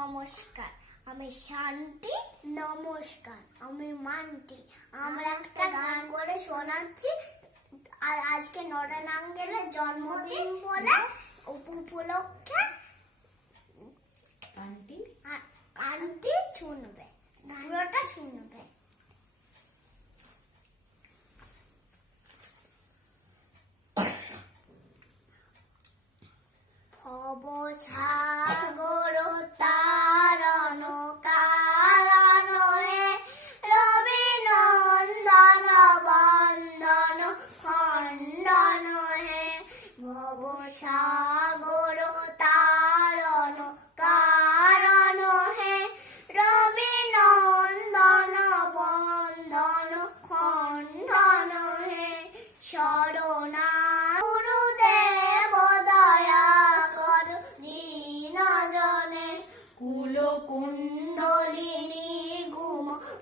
নমস্কার। আমি শান্তি নমস্কার। আমি মান্তি। আমরা একটা গান করে শোনাচ্ছি। আর আজকে নরেনাঙ্গেলের জন্মদিন বলে উপলক্ষে আন্টি? আন্টি শুনবে। গানটা শুনবে। ভবছা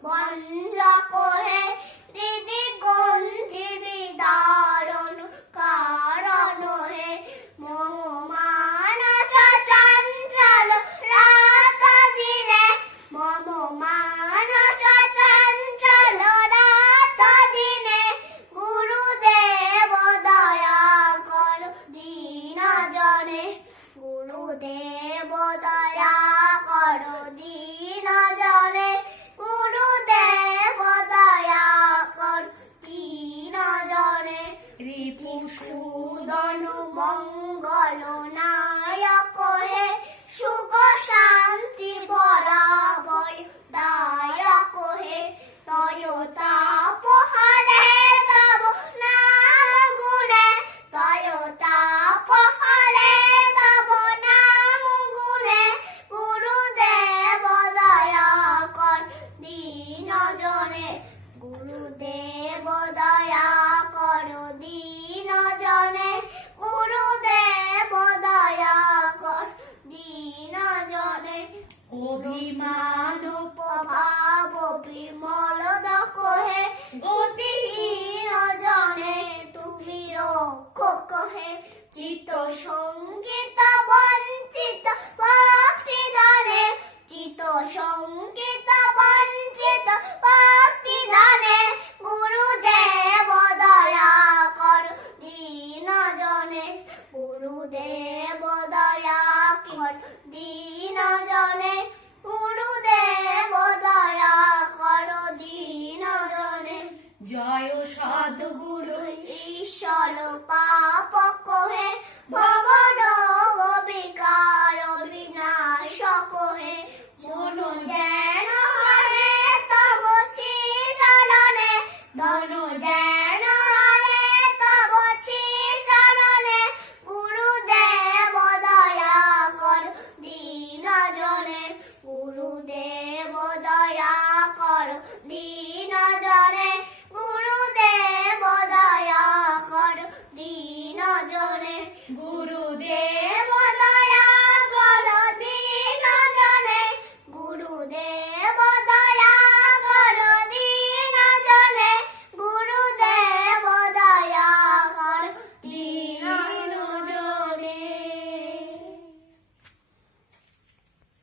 পঞ্চকোহে হৃদি গন্ধি বিদারণ কারণ হে মমমানস চঞ্চল রাখা দিলে সুদন মঙ্গল Odi. জয় সদগুরু ঈশ্বর পা ভজনে গুরু